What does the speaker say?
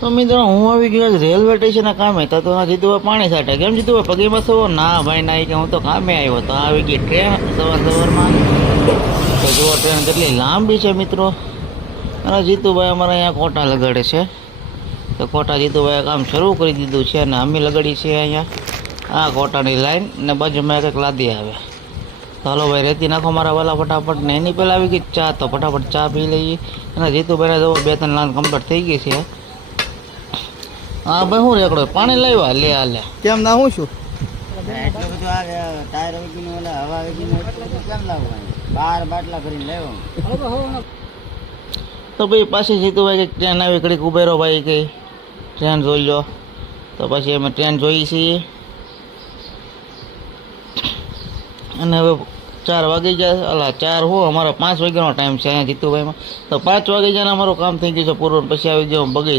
તો મિત્રો હું આવી ગયો રેલવે સ્ટેશનના કામે તો જીતુભાઈ પાણી છાંટે. કેમ જીતુભાઈ પગીમાં છો? ના ભાઈ ના, કે હું તો કામે આવ્યો તો આવી ગઈ ટ્રેન સવારમાં. તો જુઓ ટ્રેન કેટલી લાંબી છે મિત્રો. અને જીતુભાઈ અમારે અહીંયા કોટા લગાડે છે. તો કોટા જીતુભાઈએ કામ શરૂ કરી દીધું છે અને અમે લગાડી છે અહીંયા આ કોટાની લાઈન ને બાજુમાં કંઈક લાદી આવે. તો હાલો ભાઈ રેતી નાખો મારા વાલા ફટાફટ. ને એની પહેલાં આવી ગઈ ચા, તો ફટાફટ ચા પી લઈએ. અને જીતુભાઈને જો 2-3 લાઈન કમ્પ્લીટ થઈ ગઈ છે. હા ભાઈ હું રેકડો પાણી લાવ્યા લે આ લે. કેમ ના હું છું એટલું બધું આ ટાયર વગીનું ઓલા હવા વગીનું એટલું બધું કેમ લાવવાનું? 12 બાટલા ભરીને લેવાનું. તો ભાઈ પાછી જીતુભાઈ કે ટ્રેન આવી ઘડીક ઉભેરો ભાઈ કઈ ટ્રેન જોઈ લો. તો પછી અમે ટ્રેન જોઈ છીએ. અને હવે 4 વાગી ગયા. અલા 4 હું અમારો 5 વાગ્યાનો ટાઈમ છે અહીંયા જીતુભાઈમાં. તો 5 વાગી જાય અમારું કામ થઈ ગયું છે પૂરું. પછી આવી ગયો બગી